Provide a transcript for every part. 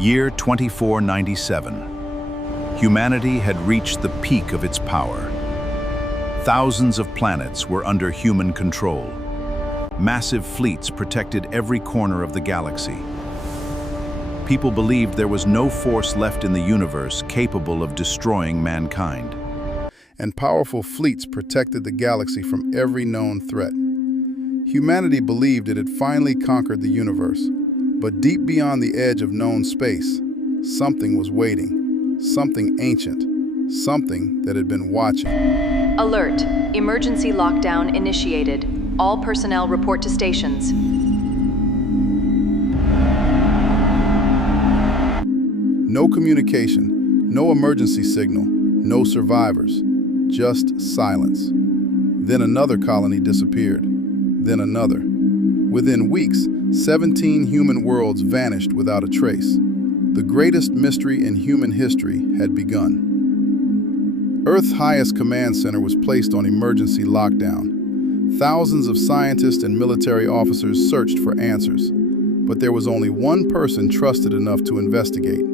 Year 2497. Humanity had reached the peak of its power. Thousands of planets were under human control. Massive fleets protected every corner of the galaxy. People believed there was no force left in the universe capable of destroying mankind. And powerful fleets protected the galaxy from every known threat. Humanity believed it had finally conquered the universe, but deep beyond the edge of known space, something was waiting, something ancient, something that had been watching. Alert! Emergency lockdown initiated. All personnel report to stations. No communication, no emergency signal, no survivors, just silence. Then another colony disappeared, then another. Within weeks, 17 human worlds vanished without a trace. The greatest mystery in human history had begun. Earth's highest command center was placed on emergency lockdown. Thousands of scientists and military officers searched for answers, but there was only one person trusted enough to investigate: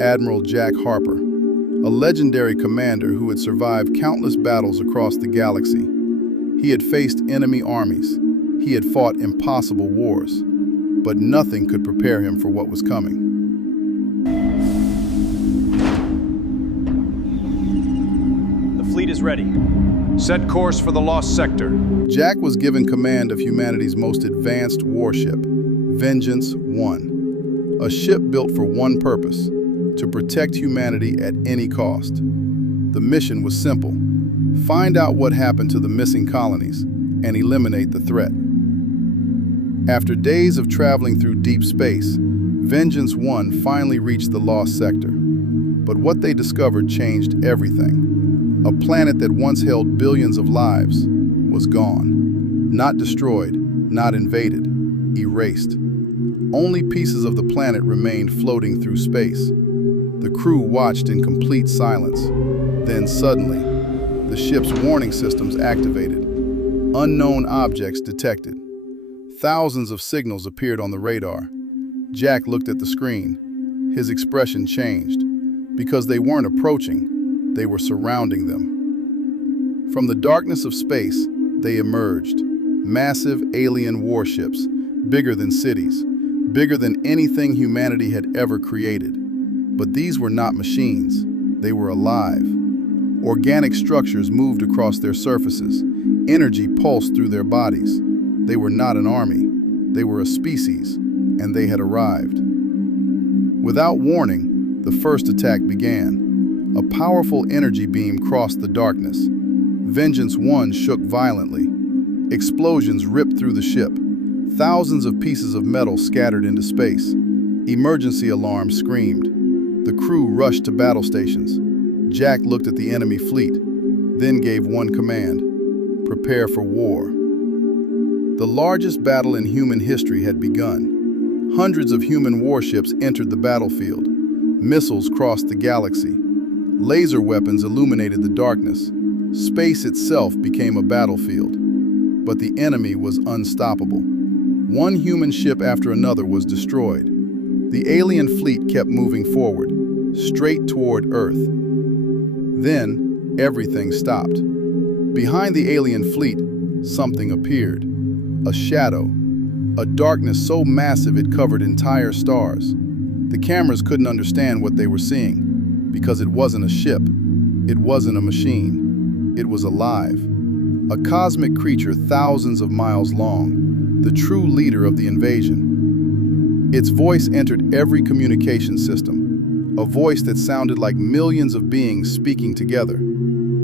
Admiral Jack Harper, a legendary commander who had survived countless battles across the galaxy. He had faced enemy armies. He had fought impossible wars, but nothing could prepare him for what was coming. The fleet is ready. Set course for the Lost Sector. Jack was given command of humanity's most advanced warship, Vengeance 1, a ship built for one purpose: to protect humanity at any cost. The mission was simple: find out what happened to the missing colonies and eliminate the threat. After days of traveling through deep space, Vengeance 1 finally reached the Lost Sector. But what they discovered changed everything. A planet that once held billions of lives was gone. Not destroyed, not invaded, erased. Only pieces of the planet remained floating through space. The crew watched in complete silence. Then suddenly, the ship's warning systems activated. Unknown objects detected. Thousands of signals appeared on the radar. Jack looked at the screen. His expression changed. Because they weren't approaching, they were surrounding them. From the darkness of space, they emerged. Massive alien warships, bigger than cities, bigger than anything humanity had ever created. But these were not machines. They were alive. Organic structures moved across their surfaces. Energy pulsed through their bodies. They were not an army. They were a species, and they had arrived. Without warning, the first attack began. A powerful energy beam crossed the darkness. Vengeance 1 shook violently. Explosions ripped through the ship. Thousands of pieces of metal scattered into space. Emergency alarms screamed. The crew rushed to battle stations. Jack looked at the enemy fleet, then gave one command: prepare for war. The largest battle in human history had begun. Hundreds of human warships entered the battlefield. Missiles crossed the galaxy. Laser weapons illuminated the darkness. Space itself became a battlefield. But the enemy was unstoppable. One human ship after another was destroyed. The alien fleet kept moving forward, straight toward Earth. Then, everything stopped. Behind the alien fleet, something appeared. A shadow. A darkness so massive it covered entire stars. The cameras couldn't understand what they were seeing, because it wasn't a ship. It wasn't a machine. It was alive. A cosmic creature thousands of miles long, the true leader of the invasion. Its voice entered every communication system, a voice that sounded like millions of beings speaking together.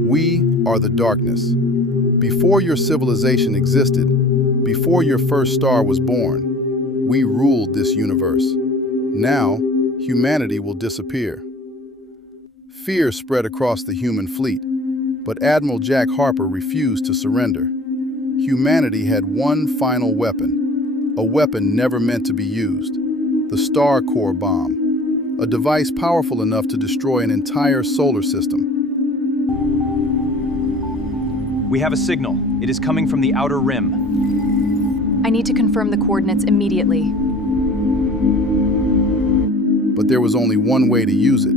We are the darkness. Before your civilization existed, before your first star was born, we ruled this universe. Now, humanity will disappear. Fear spread across the human fleet, but Admiral Jack Harper refused to surrender. Humanity had one final weapon, a weapon never meant to be used: the Star Core bomb, a device powerful enough to destroy an entire solar system. We have a signal. It is coming from the outer rim. I need to confirm the coordinates immediately. but there was only one way to use it.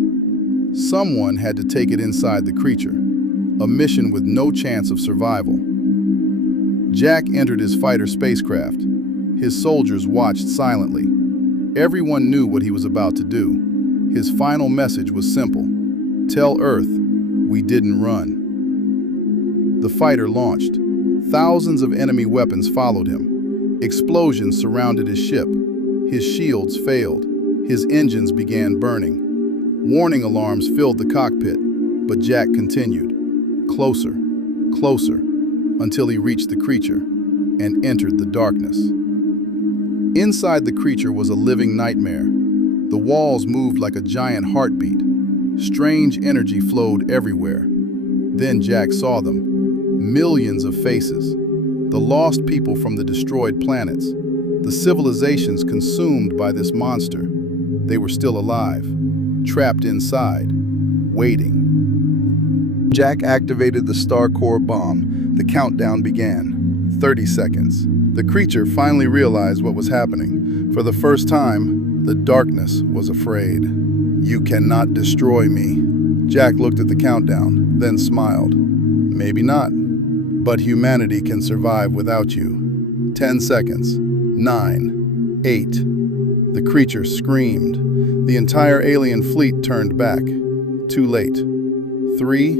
Someone had to take it inside the creature, a mission with no chance of survival. Jack entered his fighter spacecraft. His soldiers watched silently. Everyone knew what he was about to do. His final message was simple: tell Earth, we didn't run. The fighter launched. Thousands of enemy weapons followed him. Explosions surrounded his ship. His shields failed. His engines began burning. Warning alarms filled the cockpit, but Jack continued. Closer, closer, until he reached the creature and entered the darkness. Inside the creature was a living nightmare. The walls moved like a giant heartbeat. Strange energy flowed everywhere. Then Jack saw them. Millions of faces. The lost people from the destroyed planets. The civilizations consumed by this monster. They were still alive, trapped inside, waiting. Jack activated the StarCore bomb. The countdown began. 30 seconds. The creature finally realized what was happening. For the first time, the darkness was afraid. You cannot destroy me. Jack looked at the countdown, then smiled. Maybe not, but humanity can survive without you. 10 seconds. 9, 8. The creature screamed. The entire alien fleet turned back. Too late. 3,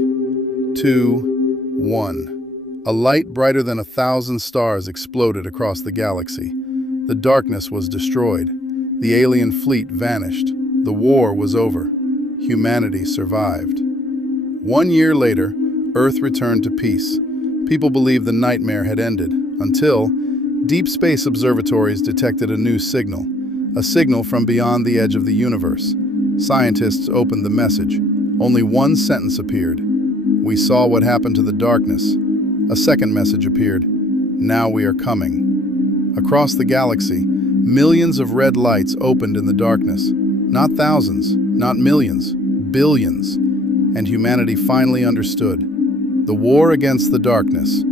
2, 1. A light brighter than 1,000 stars exploded across the galaxy. The darkness was destroyed. The alien fleet vanished. The war was over. Humanity survived. 1 year later, Earth returned to peace. People believed the nightmare had ended, until deep space observatories detected a new signal, a signal from beyond the edge of the universe. Scientists opened the message. Only one sentence appeared. We saw what happened to the darkness. A second message appeared. Now we are coming. Across the galaxy, millions of red lights opened in the darkness. Not thousands, not millions, billions. And humanity finally understood. The war against the darkness